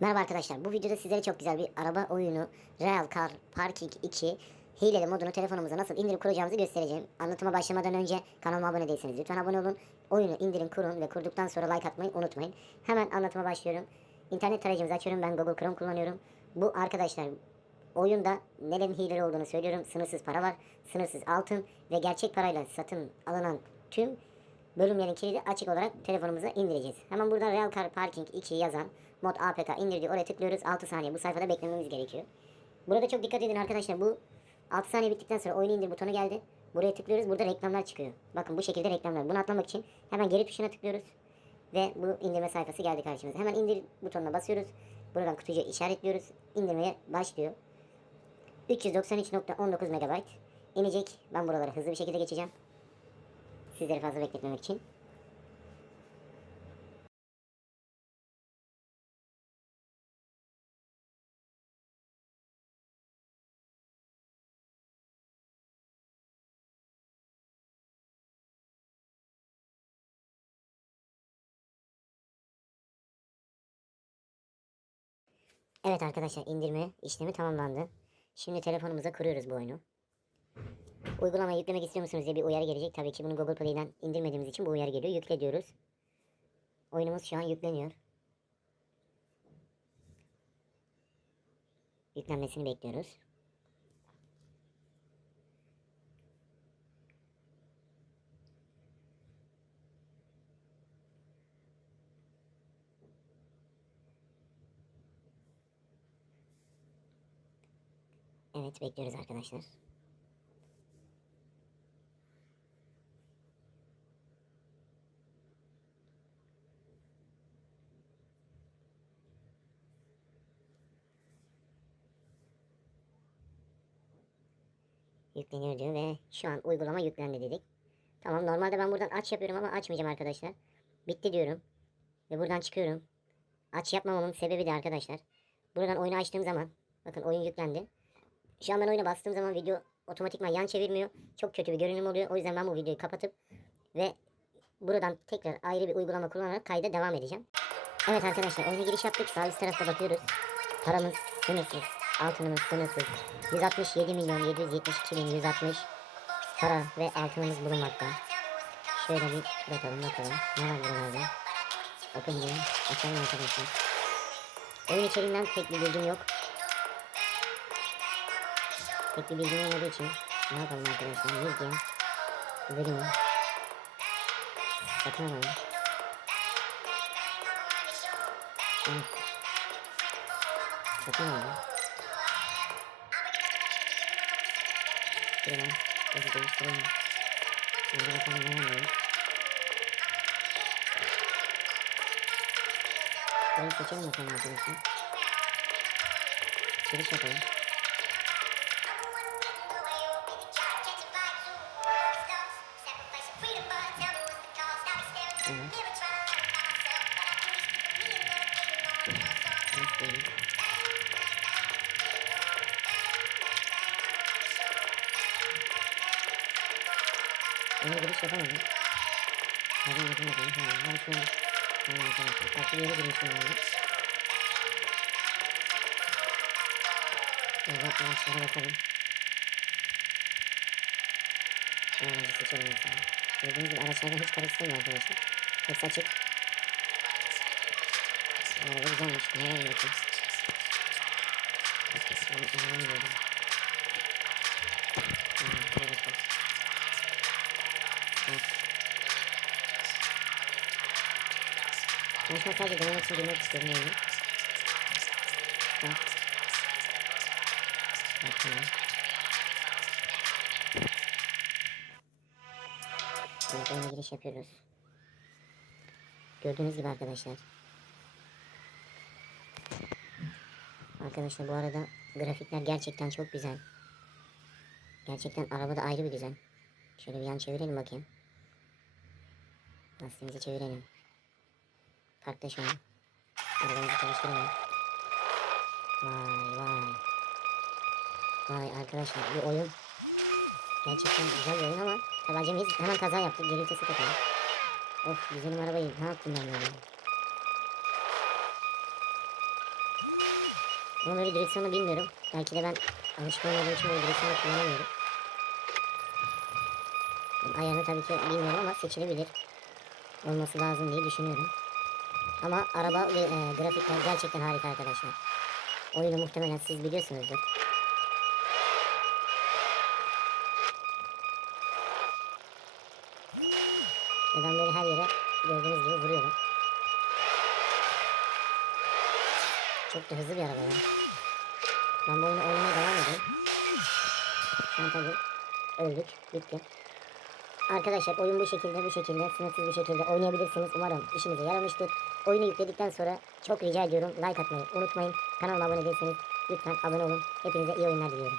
Merhaba arkadaşlar. Bu videoda sizlere çok güzel bir araba oyunu Real Car Parking 2 hileli modunu telefonumuza nasıl indirip kuracağımızı göstereceğim. Anlatıma başlamadan önce kanalıma abone değilseniz lütfen abone olun. Oyunu indirin, kurun ve kurduktan sonra like atmayı unutmayın. Hemen anlatıma başlıyorum. İnternet tarayıcımızı açıyorum. Ben Google Chrome kullanıyorum. Bu arkadaşlar oyunda nelerin hileli olduğunu söylüyorum. Sınırsız para var, sınırsız altın ve gerçek parayla satın alınan tüm bölümlerin kilidi açık olarak telefonumuza indireceğiz. Hemen buradan Real Car Parking 2 yazan mod APK indirdiği oraya tıklıyoruz. 6 saniye bu sayfada beklememiz gerekiyor. Burada çok dikkat edin arkadaşlar bu 6 saniye bittikten sonra oyunu indir butonu geldi. Buraya tıklıyoruz. Burada reklamlar çıkıyor. Bakın bu şekilde reklamlar. Bunu atlamak için hemen geri tuşuna tıklıyoruz. Ve bu indirme sayfası geldi karşımıza. Hemen indir butonuna basıyoruz. Buradan kutucuğu işaretliyoruz. İndirmeye başlıyor. 393.19 MB inecek. Ben buraları hızlı bir şekilde geçeceğim. Sizleri fazla bekletmemek için. Evet arkadaşlar indirme işlemi tamamlandı. Şimdi telefonumuza kuruyoruz bu oyunu. Uygulamayı yüklemek istiyor musunuz diye bir uyarı gelecek. Tabii ki bunu Google Play'den indirmediğimiz için bu uyarı geliyor. Yükle diyoruz. Oyunumuz şu an yükleniyor. Yüklenmesini bekliyoruz. Evet bekliyoruz arkadaşlar. Yükleniyor diyor ve şu an uygulama yüklendi dedik. Tamam normalde ben buradan aç yapıyorum ama açmayacağım arkadaşlar. Bitti diyorum. Ve buradan çıkıyorum. Aç yapmamamın sebebi de arkadaşlar. Buradan oyunu açtığım zaman bakın oyun yüklendi. Şu an ben oyuna bastığım zaman video otomatikman yan çevirmiyor. Çok kötü bir görünüm oluyor. O yüzden ben bu videoyu kapatıp ve buradan tekrar ayrı bir uygulama kullanarak kayda devam edeceğim. Evet arkadaşlar oyuna giriş yaptık. Sağ üst tarafta bakıyoruz. Paramız sınırsız. Altınımız sınırsız. 167 milyon 772 bin 160 para ve altınımız bulunmakta. Şöyle bir tur atalım bakalım. Ne var buralarda? Bakın diye açalım arkadaşlar. Oyun içeriğinden pek bir bilgim yok. Pek bir bilgim olmadığı için ne yapalım arkadaşlar? Medya, bölümü, satın alalım. Evet. Satın alalım. Şuradan gözü değiştirelim. Şimdi bakalım ne oluyor. Burayı seçelim bakalım arkadaşlar. Giriş yapalım. Evet. Gösterelim. Ona giriş yapamadım. Hadi yapamadım. Tamam. Ben şu an Tamam arkadaşlar. Farklı bir yere girmişim yani. Evet araçlara bakalım. Şu aracı seçelim mesela. Gördüğünüz gibi araçlardan hiç para istemiyor arkadaşlar. Hepsi açık. Bu araba güzelmiş. Ne var bakayım. Ben inanamıyorum. Hmm, şöyle bakalım. Evet. Ben şu an sadece denemek için girmek istiyorum oyunu. Bak. Bakalım. Evet oyuna giriş yapıyoruz. Gördüğünüz gibi arkadaşlar. Arkadaşlar bu arada grafikler gerçekten çok güzel. Gerçekten arabada ayrı bir güzel. Şöyle bir yan çevirelim bakayım. Lastiğimizi çevirelim. Parkta şu an. Arabamızı çalıştıralım. Vay vay. Vay arkadaşlar bu oyun gerçekten güzel bir oyun ama tabi acemiyiz hemen kaza yaptık geri vitesi takalım. Of güzelim arabayı ne yaptım ben böyle. Ama böyle direksiyonu bilmiyorum. Belki de ben alışkın olmadığım için böyle direksiyonu kullanamıyorum. Ayarını tabii ki bilmiyorum ama seçilebilir. Olması lazım diye düşünüyorum. Ama araba ve e, grafikler gerçekten harika arkadaşlar. Oyunu muhtemelen siz biliyorsunuzdur. Ve ben böyle her yere gördüğünüz gibi vuruyorum. Çok da hızlı bir araba ya. Ben bu oyunu oynamaya devam edeyim. An tabii öldük. Bitti. Arkadaşlar oyun bu şekilde bu şekilde sınırsız bir şekilde oynayabilirsiniz. Umarım işinize yaramıştır. Oyunu yükledikten sonra çok rica ediyorum like atmayı unutmayın. Kanalıma abone değilseniz lütfen abone olun. Hepinize iyi oyunlar diliyorum.